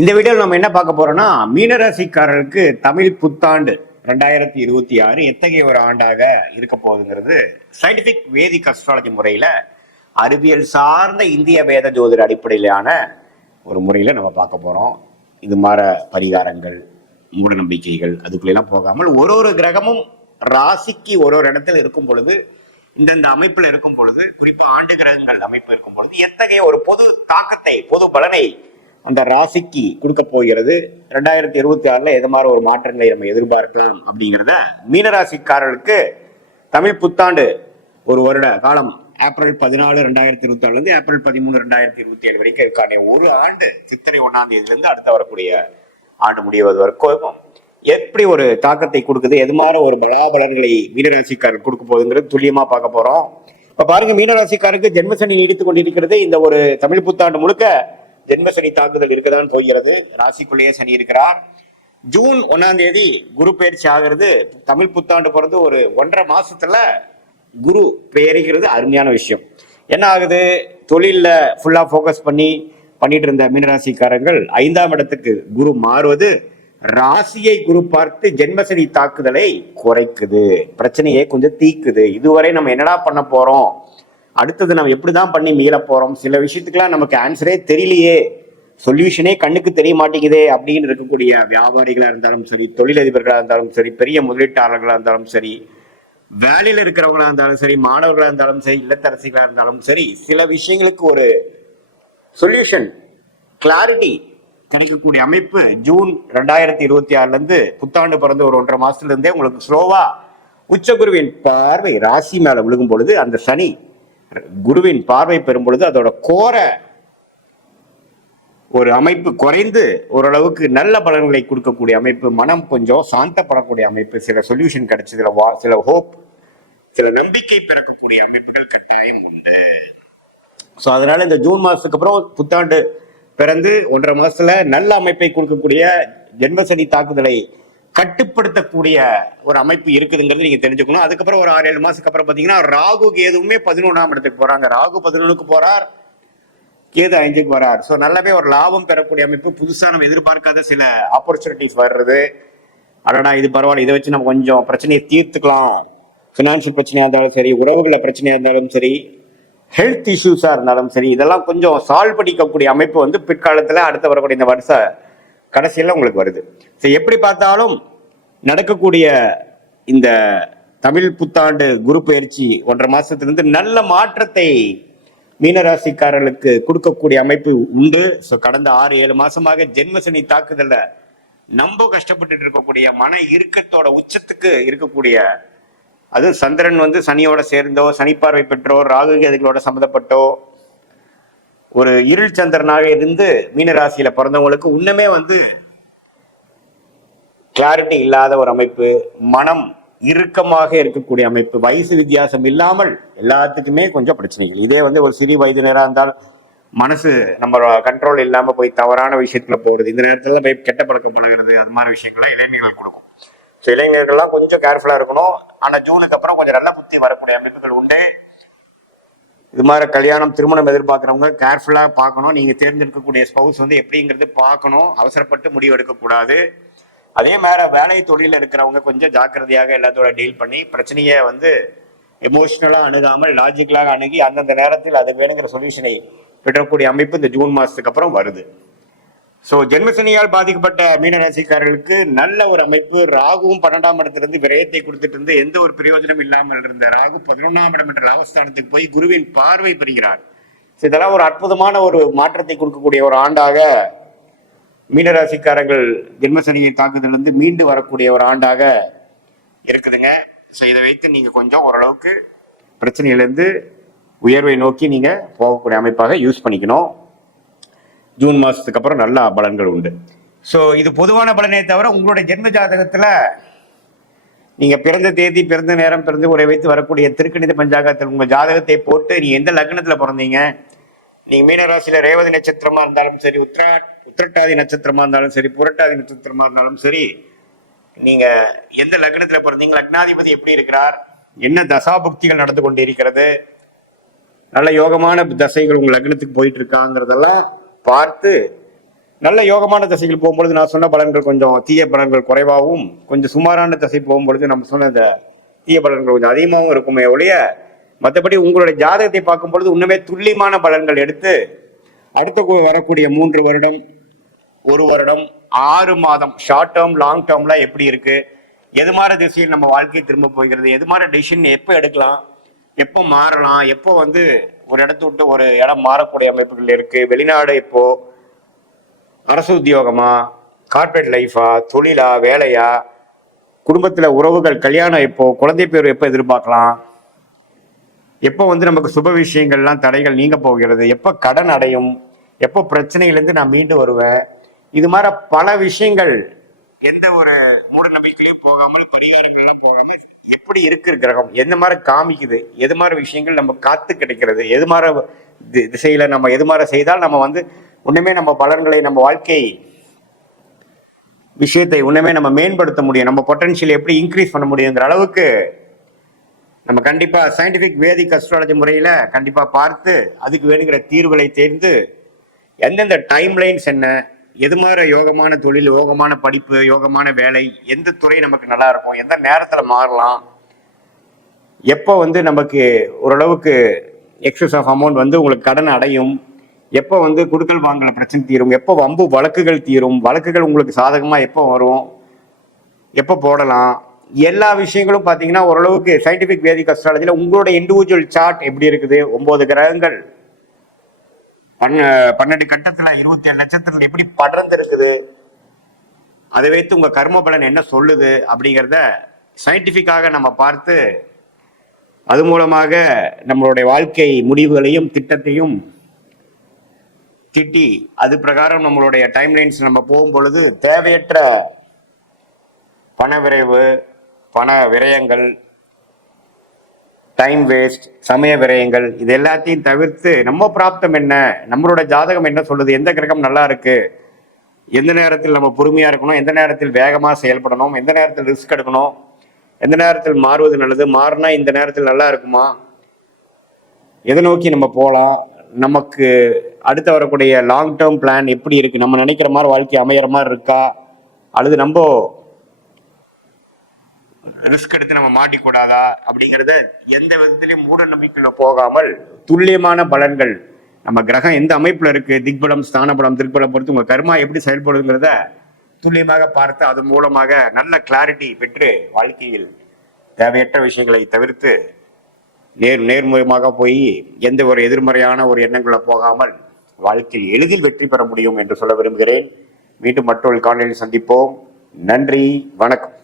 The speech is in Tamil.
இந்த வீடியோவில் நம்ம என்ன பார்க்க போறோம்னா, மீனராசிக்காரருக்கு தமிழ் புத்தாண்டு 2026 எத்தகைய ஒரு ஆண்டாக இருக்க போகுதுங்கிறது சயின்டிபிக் வேதிக் அஸ்ட்ராலஜி முறையில அறிவியல் சார்ந்த இந்திய வேத ஜோதிட அடிப்படையிலான ஒரு முறையில நம்ம பார்க்க போறோம். இது மாதிரி பரிகாரங்கள், மூட நம்பிக்கைகள் அதுக்குள்ளெல்லாம் போகாமல் ஒரு ஒரு கிரகமும் ராசிக்கு ஒரு ஒரு இடத்துல இருக்கும் பொழுது, இந்தந்த அமைப்புல இருக்கும் பொழுது, குறிப்பா ஆண்டு கிரகங்கள் அமைப்பு இருக்கும் பொழுது எத்தகைய ஒரு பொது தாக்கத்தை, பொது பலனை அந்த ராசிக்கு கொடுக்க போகிறது, 2026 எது மாதிரி ஒரு மாற்றங்களை நம்ம எதிர்பார்க்கலாம் அப்படிங்கிறத மீனராசிக்காரர்களுக்கு தமிழ் புத்தாண்டு ஒரு வருட காலம் ஏப்ரல் 14 2026 இருந்து ஏப்ரல் 13 2027 வரைக்கும் இருக்கான ஒரு ஆண்டு சித்திரை 1ஆம் தேதியிலிருந்து அடுத்த வரக்கூடிய ஆண்டு முடிவது வரைக்கும் எப்படி ஒரு தாக்கத்தை கொடுக்குது, எது மாதிரி ஒரு பலாபலன்களை மீனராசிக்காரர் கொடுக்க போகுதுங்கிறது துல்லியமா பார்க்க போறோம். இப்ப பாருங்க, மீனராசிக்காரருக்கு ஜென்மசனி நீடித்துக் கொண்டிருக்கிறது. இந்த ஒரு தமிழ் புத்தாண்டு முழுக்க ஜென்மசனி தாக்குதல் இருக்கதான் போகிறது. ராசிக்குள்ளேயே சனி இருக்கிறார். ஜூன் 1ஆம் தேதி குரு பயிற்சி ஆகிறது. தமிழ் புத்தாண்டு பிறந்து ஒரு 1.5 மாசத்துல குரு பெயர்கிறது. அருமையான விஷயம். என்ன ஆகுது, தொழில்ல ஃபுல்லா போக்கஸ் பண்ணிட்டு இருந்த மீனராசிக்காரங்கள் 5ஆம் இடத்துக்கு குரு மாறுவது ராசியை குரு பார்த்து ஜென்மசனி தாக்குதலை குறைக்குது, பிரச்சனையை கொஞ்சம் தீக்குது. இதுவரை நம்ம என்னடா பண்ண போறோம், அடுத்தது நம்ம எப்படிதான் பண்ணி மீள போறோம், சில விஷயத்துக்கெல்லாம் நமக்கு ஆன்சரே தெரியலையே, சொல்யூஷனே கண்ணுக்கு தெரிய மாட்டேங்குதே அப்படின்னு இருக்கக்கூடிய வியாபாரிகளா இருந்தாலும் சரி, தொழிலதிபர்களா இருந்தாலும் சரி, பெரிய முதலீட்டாளர்களா இருந்தாலும் சரி, வேலையில இருக்கிறவங்களா இருந்தாலும் சரி, மாணவர்களா இருந்தாலும் சரி, இல்லத்தரசிகளா இருந்தாலும் சரி, சில விஷயங்களுக்கு ஒரு சொல்யூஷன், கிளாரிட்டி கிடைக்கக்கூடிய அமைப்பு ஜூன் 2026 இருந்து புத்தாண்டு பிறந்து ஒரு 1.5 மாசத்துல இருந்தே உங்களுக்கு ஸ்லோவா உச்சகுருவின் பார்வை ராசி மேல விழுகும் பொழுது, அந்த சனி குருவின் பார்வை பெறும் பொழுது அதோட கோர ஒரு அமைப்பு குறைந்து ஓரளவுக்கு நல்ல பலன்களை கொடுக்கக்கூடிய அமைப்பு, மனம் கொஞ்சம் சாந்தப்படக்கூடிய அமைப்பு, சில சொல்யூஷன் கிடைச்சி, சில ஹோப், சில நம்பிக்கை பிறக்கக்கூடிய அமைப்புகள் கட்டாயம் உண்டு. ஸோ அதனால இந்த ஜூன் மாசத்துக்கு அப்புறம் புத்தாண்டு பிறந்து 1.5 மாசத்துல நல்ல அமைப்பை கொடுக்கக்கூடிய ஜென்மசனி தாக்குதலை கட்டுப்படுத்தக்கூடிய ஒரு அமைப்பு இருக்குதுங்கிறது நீங்க தெரிஞ்சுக்கணும். அதுக்கப்புறம் ஒரு 6-7 மாசத்துக்கு அப்புறம் பாத்தீங்கன்னா ராகு கேதுவுமே 11ஆம் இடத்துக்கு போறாங்க. ராகு 11க்கு போறார், கேது 5க்கு வரார். ஸோ நல்லாவே ஒரு லாபம் பெறக்கூடிய அமைப்பு, புதுசா நம்ம எதிர்பார்க்காத சில ஆப்பர்ச்சுனிட்டிஸ் வர்றது. அடடா இது பரவாயில்ல, இதை வச்சு நம்ம கொஞ்சம் பிரச்சனையை தீர்த்துக்கலாம், பினான்சியல் பிரச்சனையா இருந்தாலும் சரி, உறவுகள பிரச்சனையா இருந்தாலும் சரி, ஹெல்த் இஷ்யூஸா இருந்தாலும் சரி, இதெல்லாம் கொஞ்சம் சால்வ் பண்ணிக்கக்கூடிய அமைப்பு வந்து பிற்காலத்துல அடுத்த வரக்கூடிய இந்த வருஷ கடைசியில உங்களுக்கு வருது. ஸோ எப்படி பார்த்தாலும் நடக்கக்கூடிய இந்த தமிழ் புத்தாண்டு குரு பயிற்சி 1.5 மாசத்திலிருந்து நல்ல மாற்றத்தை மீனராசிக்காரர்களுக்கு கொடுக்கக்கூடிய அமைப்பு உண்டு. ஸோ கடந்த 6-7 மாசமாக ஜென்மசனி தாக்குதல்ல நம்ம கஷ்டப்பட்டு இருக்கக்கூடிய மன இறுக்கத்தோட உச்சத்துக்கு இருக்கக்கூடிய, அது சந்திரன் வந்து சனியோட சேர்ந்தோ, சனிப்பார்வை பெற்றோ, ராகு கேதுகளோட சம்மந்தப்பட்டோ ஒரு இருள் சந்திரனாக இருந்து மீனராசியில பிறந்தவங்களுக்கு இன்னுமே வந்து கிளாரிட்டி இல்லாத ஒரு அமைப்பு, மனம் இறுக்கமாக இருக்கக்கூடிய அமைப்பு, வயசு வித்தியாசம் இல்லாமல் எல்லாத்துக்குமே கொஞ்சம் பிரச்சனைகள். இதே வந்து ஒரு சிறிய வயதினராக இருந்தால் மனசு நம்ம கண்ட்ரோல் இல்லாம போய் தவறான விஷயத்துல போறது, இந்த நேரத்துல போய் கெட்ட பழக்கம் பழகிறது, அது மாதிரி விஷயங்கள்லாம் இளைஞர்கள் கொடுக்கும். ஸோ இளைஞர்கள்லாம் கொஞ்சம் கேர்ஃபுல்லா இருக்கணும். ஆனா ஜூனுக்கு அப்புறம் கொஞ்சம் நல்ல புத்தி வரக்கூடிய அமைப்புகள் உண்டு. இது மாதிரி கல்யாணம், திருமணம் எதிர்பார்க்குறவங்க கேர்ஃபுல்லா பார்க்கணும். நீங்க தேர்ந்தெடுக்கக்கூடிய ஸ்பவுஸ் வந்து எப்படிங்கிறது பார்க்கணும், அவசரப்பட்டு முடிவு எடுக்கக்கூடாது. அதே மாதிரி வேலை தொழில இருக்கிறவங்க கொஞ்சம் ஜாக்கிரதையாக எல்லாத்தோட டீல் பண்ணி பிரச்சனையை வந்து எமோஷனலா அணுகாமல் லாஜிக்கலாக அணுகி அந்தந்த நேரத்தில் அது வேணுங்கிற சொல்யூஷனை பெற்றக்கூடிய அமைப்பு இந்த ஜூன் மாசத்துக்கு அப்புறம் வருது. ஸோ ஜென்மசனியால் பாதிக்கப்பட்ட மீனராசிக்காரர்களுக்கு நல்ல ஒரு அமைப்பு. ராகுவும் 12ஆம் இடத்திலிருந்து விரயத்தை கொடுத்துட்டு இருந்து எந்த ஒரு பிரயோஜனம் இல்லாமல் இருந்த ராகு 11ஆம் இடம் என்ற லாபஸ்தானத்துக்கு போய் குருவின் பார்வை பெறுகிறார். இதெல்லாம் ஒரு அற்புதமான ஒரு மாற்றத்தை கொடுக்கக்கூடிய ஒரு ஆண்டாக மீனராசிக்காரர்கள் ஜென்மசனியை தாக்குதலிருந்து மீண்டு வரக்கூடிய ஒரு ஆண்டாக இருக்குதுங்க. ஸோ இதை வைத்து நீங்க கொஞ்சம் ஓரளவுக்கு பிரச்சனையிலிருந்து உயர்வை நோக்கி நீங்க போகக்கூடிய அமைப்பாக யூஸ் பண்ணிக்கணும். ஜூன் மாசத்துக்கு அப்புறம் நல்ல பலன்கள் உண்டு. ஸோ இது பொதுவான பலனே தவிர உங்களுடைய ஜென்ம ஜாதகத்துல நீங்க பிறந்த தேதி, பிறந்த நேரம், பிறந்த உரை வைத்து வரக்கூடிய திருக்கணித பஞ்சாங்கத்தில் உங்க ஜாதகத்தை போட்டு நீங்க எந்த லக்னத்துல பிறந்தீங்க, நீங்க மீனராசியில ரேவதி நட்சத்திரமா இருந்தாலும் சரி, உத்திரட்டாதி நட்சத்திரமா இருந்தாலும் சரி, புரட்டாதி நட்சத்திரமா இருந்தாலும் சரி, நீங்க எந்த லக்னத்துல பிறந்தீங்க, லக்னாதிபதி எப்படி இருக்கிறார், என்ன தசாபுக்திகள் நடந்து கொண்டு இருக்கிறது, நல்ல யோகமான தசைகள் உங்க லக்னத்துக்கு போயிட்டு இருக்காங்கிறதெல்லாம் பார்த்து நல்ல யோகமான திசைகள் போகும்பொழுது நான் சொன்ன பலன்கள் கொஞ்சம் தீய பலன்கள் குறைவாகவும், கொஞ்சம் சுமாரான திசை போகும்பொழுது நம்ம சொன்ன இந்த தீய பலன்கள் கொஞ்சம் அதிகமாகவும் இருக்குமே ஒழிய, மற்றபடி உங்களுடைய ஜாதகத்தை பார்க்கும் பொழுது இன்னுமே துல்லியமான பலன்கள் எடுத்து அடுத்த வரக்கூடிய 3 வருடம், 1 வருடம், 6 மாதம், ஷார்ட் டேர்ம், லாங் டேர்ம்ல எப்படி இருக்கு, எது மாதிரி திசையில் நம்ம வாழ்க்கை திரும்ப போகிறது, எது மாதிரி டிசிஷன் எப்போ எடுக்கலாம், எப்போ மாறலாம், எப்போ ஒரு இடத்த விட்டு ஒரு இடம் மாறக்கூடிய அமைப்புகள் இருக்கு, வெளிநாடு இப்போ, அரசு உத்தியோகமா, கார்பரேட் லைஃபா, தொழிலா, வேலையா, குடும்பத்துல உறவுகள், கல்யாணம் எப்போ, குழந்தை பேர் எப்போ எதிர்பார்க்கலாம், எப்போ நமக்கு சுப விஷயங்கள்லாம் தடைகள் நீங்க போகிறது, எப்போ கடன் அடையும், எப்போ பிரச்சனையிலேருந்து நான் மீண்டு வருவேன், இது மாதிரி பல விஷயங்கள் எந்த ஒரு மூட நம்பிக்கையிலையும் போகாமல், பரிகாரங்கள்லாம் போகாமல் எப்படி இருக்கு கிரகம், எந்த மாதிரி காமிக்குது, எது மாதிரி விஷயங்கள் நம்ம காத்து கிடைக்கிறது, எது மாதிரி திசையில நம்ம எது மாதிரி செய்தால் நம்ம ஒண்ணுமே நம்ம பலன்களை, நம்ம வாழ்க்கை விஷயத்தை ஒண்ணுமே நம்ம மேம்படுத்த முடியும், நம்ம பொட்டன்ஷியல் எப்படி இன்க்ரீஸ் பண்ண முடியுங்கிற அளவுக்கு நம்ம கண்டிப்பா சயின்டிபிக் வேதிக் அஸ்ட்ராலஜி முறையில கண்டிப்பா பார்த்து அதுக்கு வேணுங்கிற தீர்வுகளை தேர்ந்து எந்தெந்த டைம் லைன்ஸ் என்ன, எது மாதிரி யோகமான தொழில், யோகமான படிப்பு, யோகமான வேலை, எந்த துறை நமக்கு நல்லா இருக்கும், எந்த நேரத்துல மாறலாம், எப்போ நமக்கு ஓரளவுக்கு எக்ஸஸ் ஆஃப் அமௌண்ட் உங்களுக்கு கடன் அடையும், எப்போ குடுக்கல் வாங்கல பிரச்சனை தீரும், எப்போ வம்பு வழக்குகள் தீரும், வழக்குகள் உங்களுக்கு சாதகமா எப்போ வரும், எப்போ போடலாம், எல்லா விஷயங்களும் பார்த்தீங்கன்னா ஓரளவுக்கு சயின்டிபிக் வேதிக் அஸ்ட்ராலஜியில் உங்களோட இண்டிவிஜுவல் சார்ட் எப்படி இருக்குது, 9 கிரகங்கள் 12 கட்டத்துல 27 நட்சத்திரங்கள் எப்படி படர்ந்து இருக்குது, அதை வைத்து உங்க கர்ம பலன் என்ன சொல்லுது அப்படிங்கிறத சயின்டிபிக்காக நம்ம பார்த்து அது மூலமாக நம்மளுடைய வாழ்க்கை முடிவுகளையும் திட்டத்தையும் திட்டி அது பிரகாரம் நம்மளுடைய டைம்லைன்ஸ் நம்ம போகும் பொழுது தேவையற்ற பண விரைவு, பண விரயங்கள், டைம் வேஸ்ட், சமய விரயங்கள், இது எல்லாத்தையும் தவிர்த்து நம்ம பிராப்தம் என்ன, நம்மளோட ஜாதகம் என்ன சொல்லுது, எந்த கிரகம் நல்லா இருக்கு, எந்த நேரத்தில் நம்ம பொறுமையா இருக்கணும், எந்த நேரத்தில் வேகமா செயல்படணும், எந்த நேரத்தில் ரிஸ்க் எடுக்கணும், எந்த நேரத்தில் மாறுவது நல்லது, மாறினா இந்த நேரத்தில் நல்லா இருக்குமா, எதை நோக்கி நம்ம போகலாம், நமக்கு அடுத்து வரக்கூடிய லாங் டேர்ம் பிளான் எப்படி இருக்கு, நம்ம நினைக்கிற மாதிரி வாழ்க்கை அமையிற மாதிரி இருக்கா, அல்லது நம்ம ரிஸ்க் எடுத்து நம்ம மாட்டிக்கூடாதா அப்படிங்கிறது எந்த விதத்திலையும் மூட நம்பிக்கையில போகாமல் துல்லியமான பலன்கள், நம்ம கிரகம் எந்த அமைப்புல இருக்கு, திக்பலம், ஸ்தானபலம், திருப்பலம் பொறுத்து உங்க கர்மா எப்படி செயல்படுங்கிறத துல்லியமாக பார்த்து அதன் மூலமாக நல்ல கிளாரிட்டி பெற்று வாழ்க்கையில் தேவையற்ற விஷயங்களை தவிர்த்து நேர்முகமாக போய் எந்த ஒரு எதிர்மறையான ஒரு எண்ணங்களை போகாமல் வாழ்க்கையில் எளிதில் வெற்றி பெற முடியும் என்று சொல்ல விரும்புகிறேன். மீண்டும் மற்றொரு காணொலியில் சந்திப்போம். நன்றி, வணக்கம்.